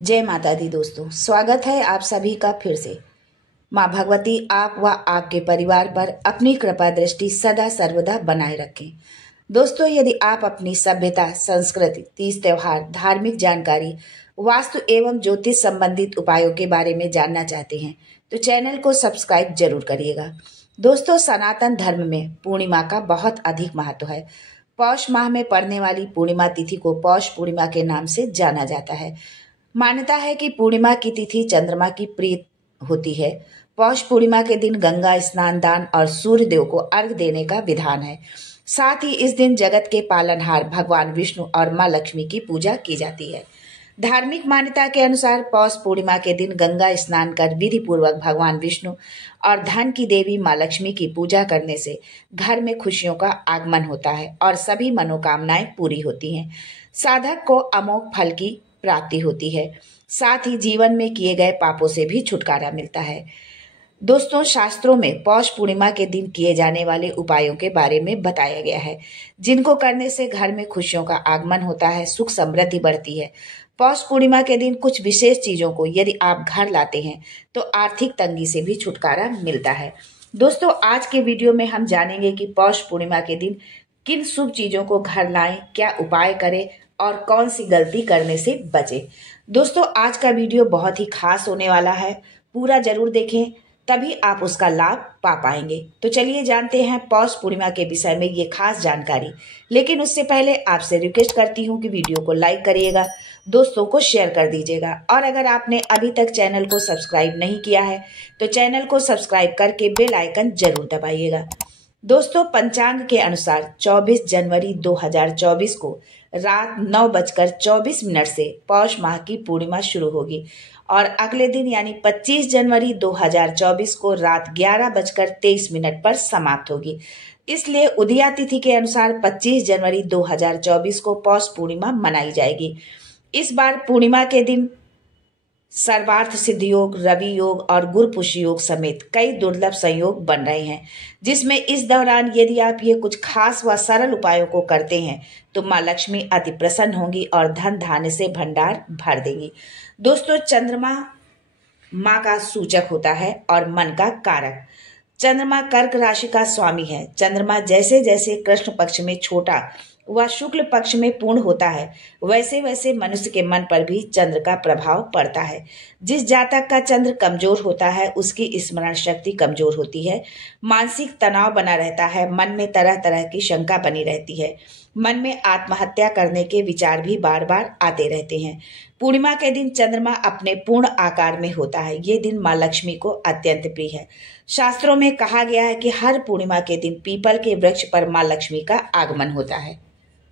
जय माता दी दोस्तों, स्वागत है आप सभी का फिर से। माँ भगवती आप व आपके परिवार पर अपनी कृपा दृष्टि सदा सर्वदा बनाए रखें। दोस्तों, यदि आप अपनी सभ्यता, संस्कृति, तीज त्योहार, धार्मिक जानकारी, वास्तु एवं ज्योतिष संबंधित उपायों के बारे में जानना चाहते हैं तो चैनल को सब्सक्राइब जरूर करिएगा। दोस्तों, सनातन धर्म में पूर्णिमा का बहुत अधिक महत्व है। पौष माह में पड़ने वाली पूर्णिमा तिथि को पौष पूर्णिमा के नाम से जाना जाता है। मान्यता है कि पूर्णिमा की तिथि चंद्रमा की प्रीत होती है। पौष पूर्णिमा के दिन गंगा स्नान, दान और सूर्य देव को अर्घ देने का विधान है। साथ ही इस दिन जगत के पालनहार भगवान विष्णु और मां लक्ष्मी की पूजा की जाती है। धार्मिक मान्यता के अनुसार पौष पूर्णिमा के दिन गंगा स्नान कर विधि पूर्वक भगवान विष्णु और धन की देवी मां लक्ष्मी की पूजा करने से घर में खुशियों का आगमन होता है और सभी मनोकामनाएं पूरी होती हैं। साधक को अमोघ फल की प्राप्ति होती है। साथ ही जीवन में किए गए पापों से भी छुटकारा मिलता है। दोस्तों, शास्त्रों में पौष पूर्णिमा के दिन किए जाने वाले उपायों के बारे में बताया गया है, जिनको करने से घर में खुशियों का आगमन होता है, सुख समृद्धि बढ़ती है। पौष पूर्णिमा के दिन कुछ विशेष चीजों को यदि आप घर लाते हैं तो आर्थिक तंगी से भी छुटकारा मिलता है। दोस्तों, आज के वीडियो में हम जानेंगे कि पौष पूर्णिमा के दिन किन शुभ चीजों को घर लाएं, क्या उपाय करें और कौन सी गलती करने से बचें। दोस्तों, आज का वीडियो बहुत ही खास होने वाला है, पूरा जरूर देखें, तभी आप उसका लाभ पा पाएंगे। तो चलिए जानते हैं पौष पूर्णिमा के विषय में ये खास जानकारी। लेकिन उससे पहले आपसे रिक्वेस्ट करती हूँ कि वीडियो को लाइक करिएगा, दोस्तों को शेयर कर दीजिएगा और अगर आपने अभी तक चैनल को सब्सक्राइब नहीं किया है तो चैनल को सब्सक्राइब करके बेल आइकन जरूर दबाइएगा। दोस्तों, पंचांग के अनुसार 24 जनवरी 2024 को रात 9:24 से पौष माह की पूर्णिमा शुरू होगी और अगले दिन यानी 25 जनवरी 2024 को रात 11:23 पर समाप्त होगी। इसलिए उदया तिथि के अनुसार 25 जनवरी 2024 को पौष पूर्णिमा मनाई जाएगी। इस बार पूर्णिमा के दिन सर्वार्थ सिद्ध योग, रवि योग और गुरुपुष्य योग समेत कई दुर्लभ संयोग बन रहे हैं, जिसमें इस दौरान यदि आप ये कुछ खास व सरल उपायों को करते हैं तो मां लक्ष्मी अति प्रसन्न होंगी और धन धान्य से भंडार भर देंगी। दोस्तों, चंद्रमा मां का सूचक होता है और मन का कारक। चंद्रमा कर्क राशि का स्वामी है। चंद्रमा जैसे जैसे कृष्ण पक्ष में छोटा व शुक्ल पक्ष में पूर्ण होता है, वैसे वैसे मनुष्य के मन पर भी चंद्र का प्रभाव पड़ता है। जिस जातक का चंद्र कमजोर होता है उसकी स्मरण शक्ति कमजोर होती है, मानसिक तनाव बना रहता है, मन में तरह तरह की शंका बनी रहती है, मन में आत्महत्या करने के विचार भी बार बार आते रहते हैं। पूर्णिमा के दिन चंद्रमा अपने पूर्ण आकार में होता है। ये दिन मां लक्ष्मी को अत्यंत प्रिय है। शास्त्रों में कहा गया है कि हर पूर्णिमा के दिन पीपल के वृक्ष पर मां लक्ष्मी का आगमन होता है।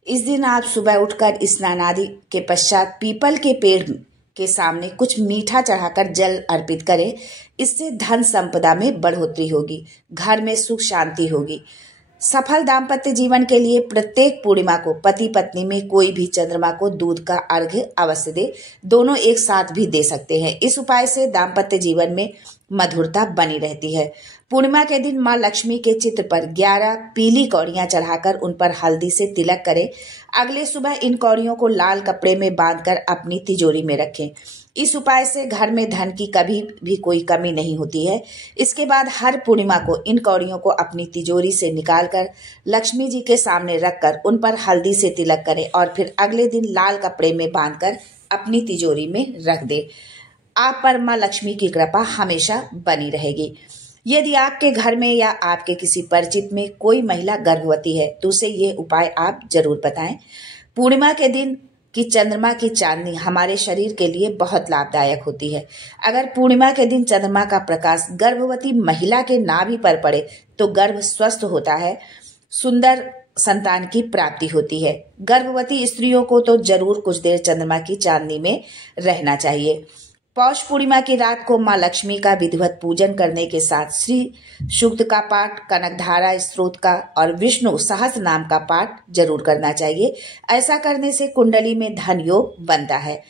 इस दिन आप सुबह उठकर स्नान आदि के पश्चात पीपल के पेड़ के सामने कुछ मीठा चढ़ाकर जल अर्पित करें। इससे धन संपदा में बढ़ोतरी होगी, घर में सुख शांति होगी। सफल दाम्पत्य जीवन के लिए प्रत्येक पूर्णिमा को पति पत्नी में कोई भी चंद्रमा को दूध का अर्घ्य अवश्य दे। दोनों एक साथ भी दे सकते हैं। इस उपाय से दाम्पत्य जीवन में मधुरता बनी रहती है। पूर्णिमा के दिन मां लक्ष्मी के चित्र पर 11 पीली कौड़ियां चढ़ाकर उन पर हल्दी से तिलक करें। अगले सुबह इन कौड़ियों को लाल कपड़े में बांधकर अपनी तिजोरी में रखें। इस उपाय से घर में धन की कभी भी कोई कमी नहीं होती है। इसके बाद हर पूर्णिमा को इन कौड़ियों को अपनी तिजोरी से निकालकर लक्ष्मी जी के सामने रखकर उन पर हल्दी से तिलक करें और फिर अगले दिन लाल कपड़े में बांधकर अपनी तिजोरी में रख दें। आप पर मां लक्ष्मी की कृपा हमेशा बनी रहेगी। यदि आपके घर में या आपके किसी परिचित में कोई महिला गर्भवती है तो उसे ये उपाय आप जरूर बताएं। पूर्णिमा के दिन की चंद्रमा की चांदनी हमारे शरीर के लिए बहुत लाभदायक होती है। अगर पूर्णिमा के दिन चंद्रमा का प्रकाश गर्भवती महिला के नाभि पर पड़े तो गर्भ स्वस्थ होता है, सुंदर संतान की प्राप्ति होती है। गर्भवती स्त्रियों को तो जरूर कुछ देर चंद्रमा की चांदनी में रहना चाहिए। पौष पूर्णिमा की रात को मां लक्ष्मी का विधिवत पूजन करने के साथ श्री सूक्त का पाठ, कनकधारा स्तोत्र का और विष्णु सहस्त्र नाम का पाठ जरूर करना चाहिए। ऐसा करने से कुंडली में धन योग बनता है।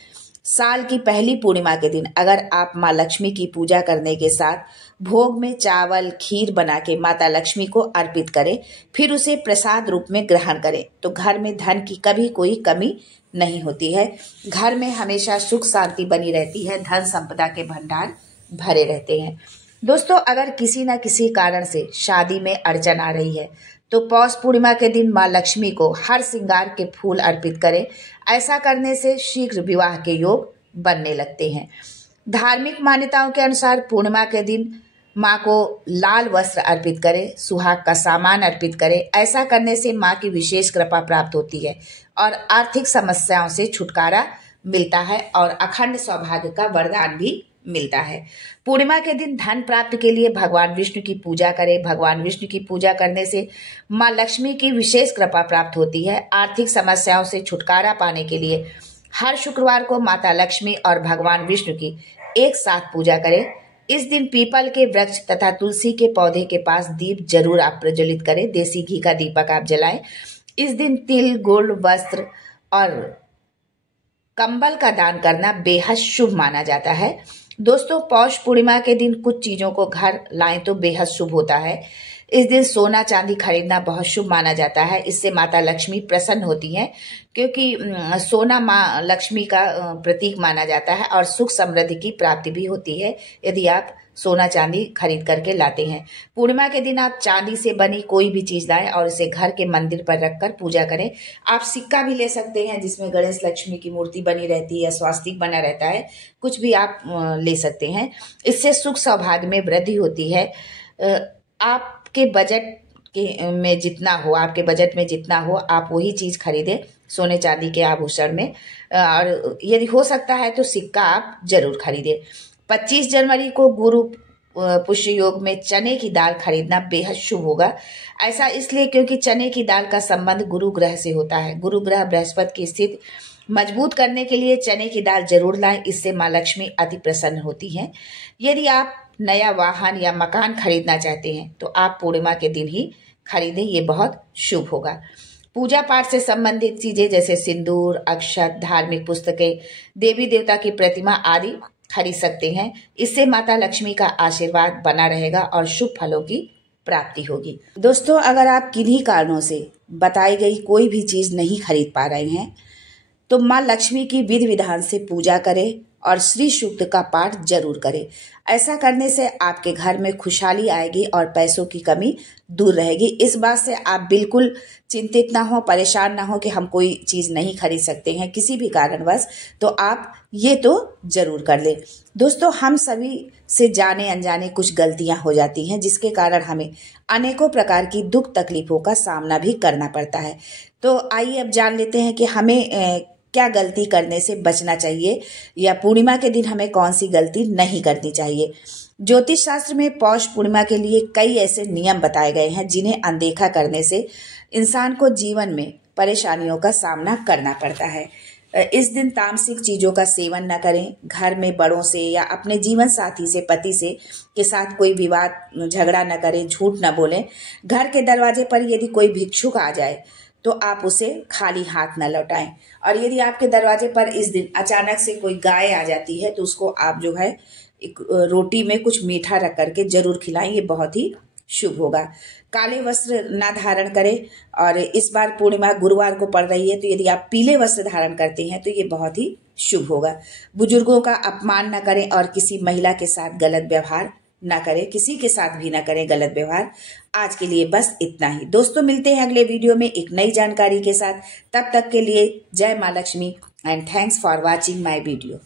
साल की पहली पूर्णिमा के दिन अगर आप माँ लक्ष्मी की पूजा करने के साथ भोग में चावल खीर बना के माता लक्ष्मी को अर्पित करें, फिर उसे प्रसाद रूप में ग्रहण करें, तो घर में धन की कभी कोई कमी नहीं होती है। घर में हमेशा सुख शांति बनी रहती है, धन संपदा के भंडार भरे रहते हैं। दोस्तों, अगर किसी न किसी कारण से शादी में अड़चन आ रही है तो पौष पूर्णिमा के दिन माँ लक्ष्मी को हर श्रृंगार के फूल अर्पित करें। ऐसा करने से शीघ्र विवाह के योग बनने लगते हैं। धार्मिक मान्यताओं के अनुसार पूर्णिमा के दिन माँ को लाल वस्त्र अर्पित करें, सुहाग का सामान अर्पित करें। ऐसा करने से माँ की विशेष कृपा प्राप्त होती है और आर्थिक समस्याओं से छुटकारा मिलता है और अखंड सौभाग्य का वरदान भी मिलता है। पूर्णिमा के दिन धन प्राप्ति के लिए भगवान विष्णु की पूजा करें। भगवान विष्णु की पूजा करने से माँ लक्ष्मी की विशेष कृपा प्राप्त होती है। आर्थिक समस्याओं से छुटकारा पाने के लिए हर शुक्रवार को माता लक्ष्मी और भगवान विष्णु की एक साथ पूजा करें। इस दिन पीपल के वृक्ष तथा तुलसी के पौधे के पास दीप जरूर आप प्रज्वलित करें। देसी घी का दीपक आप जलाएं। इस दिन तिल, गुड़, वस्त्र और कंबल का दान करना बेहद शुभ माना जाता है। दोस्तों, पौष पूर्णिमा के दिन कुछ चीजों को घर लाएं तो बेहद शुभ होता है। इस दिन सोना चांदी खरीदना बहुत शुभ माना जाता है। इससे माता लक्ष्मी प्रसन्न होती हैं, क्योंकि सोना माँ लक्ष्मी का प्रतीक माना जाता है और सुख समृद्धि की प्राप्ति भी होती है यदि आप सोना चांदी खरीद करके लाते हैं। पूर्णिमा के दिन आप चांदी से बनी कोई भी चीज लाएं और इसे घर के मंदिर पर रखकर पूजा करें। आप सिक्का भी ले सकते हैं जिसमें गणेश लक्ष्मी की मूर्ति बनी रहती है, स्वास्तिक बना रहता है, कुछ भी आप ले सकते हैं। इससे सुख सौभाग्य में वृद्धि होती है। आपके बजट में जितना हो आप वही चीज खरीदें सोने चांदी के आभूषण में, और यदि हो सकता है तो सिक्का आप जरूर खरीदें। 25 जनवरी को गुरु पुष्य योग में चने की दाल खरीदना बेहद शुभ होगा। ऐसा इसलिए क्योंकि चने की दाल का संबंध गुरु ग्रह से होता है। गुरु ग्रह बृहस्पति की स्थिति मजबूत करने के लिए चने की दाल जरूर लाएं। इससे माँ लक्ष्मी अति प्रसन्न होती हैं। यदि आप नया वाहन या मकान खरीदना चाहते हैं तो आप पूर्णिमा के दिन ही खरीदें, ये बहुत शुभ होगा। पूजा पाठ से संबंधित चीजें जैसे सिंदूर, अक्षत, धार्मिक पुस्तकें, देवी देवता की प्रतिमा आदि खरीद सकते हैं। इससे माता लक्ष्मी का आशीर्वाद बना रहेगा और शुभ फलों की प्राप्ति होगी। दोस्तों, अगर आप किन्हीं कारणों से बताई गई कोई भी चीज नहीं खरीद पा रहे हैं तो माँ लक्ष्मी की विधि विधान से पूजा करें और श्री सूक्त का पाठ जरूर करें। ऐसा करने से आपके घर में खुशहाली आएगी और पैसों की कमी दूर रहेगी। इस बात से आप बिल्कुल चिंतित ना हो, परेशान ना हो कि हम कोई चीज नहीं खरीद सकते हैं किसी भी कारणवश, तो आप ये तो जरूर कर लें। दोस्तों, हम सभी से जाने अनजाने कुछ गलतियां हो जाती हैं जिसके कारण हमें अनेकों प्रकार की दुख तकलीफों का सामना भी करना पड़ता है। तो आइए अब जान लेते हैं कि हमें क्या गलती करने से बचना चाहिए या पूर्णिमा के दिन हमें कौन सी गलती नहीं करनी चाहिए। ज्योतिष शास्त्र में पौष पूर्णिमा के लिए कई ऐसे नियम बताए गए हैं जिन्हें अनदेखा करने से इंसान को जीवन में परेशानियों का सामना करना पड़ता है। इस दिन तामसिक चीजों का सेवन न करें। घर में बड़ों से या अपने जीवन साथी से, पति से के साथ कोई विवाद झगड़ा न करें, झूठ न बोलें। घर के दरवाजे पर यदि कोई भिक्षुक आ जाए तो आप उसे खाली हाथ न लौटाएं। और यदि आपके दरवाजे पर इस दिन अचानक से कोई गाय आ जाती है तो उसको आप जो है एक रोटी में कुछ मीठा रख करके जरूर खिलाएं, ये बहुत ही शुभ होगा। काले वस्त्र ना धारण करें और इस बार पूर्णिमा गुरुवार को पड़ रही है तो यदि आप पीले वस्त्र धारण करते हैं तो ये बहुत ही शुभ होगा। बुजुर्गों का अपमान न करें और किसी महिला के साथ गलत व्यवहार ना करें, किसी के साथ भी ना करें गलत व्यवहार। आज के लिए बस इतना ही। दोस्तों, मिलते हैं अगले वीडियो में एक नई जानकारी के साथ। तब तक के लिए जय माँ Lakshmi and thanks for watching my video.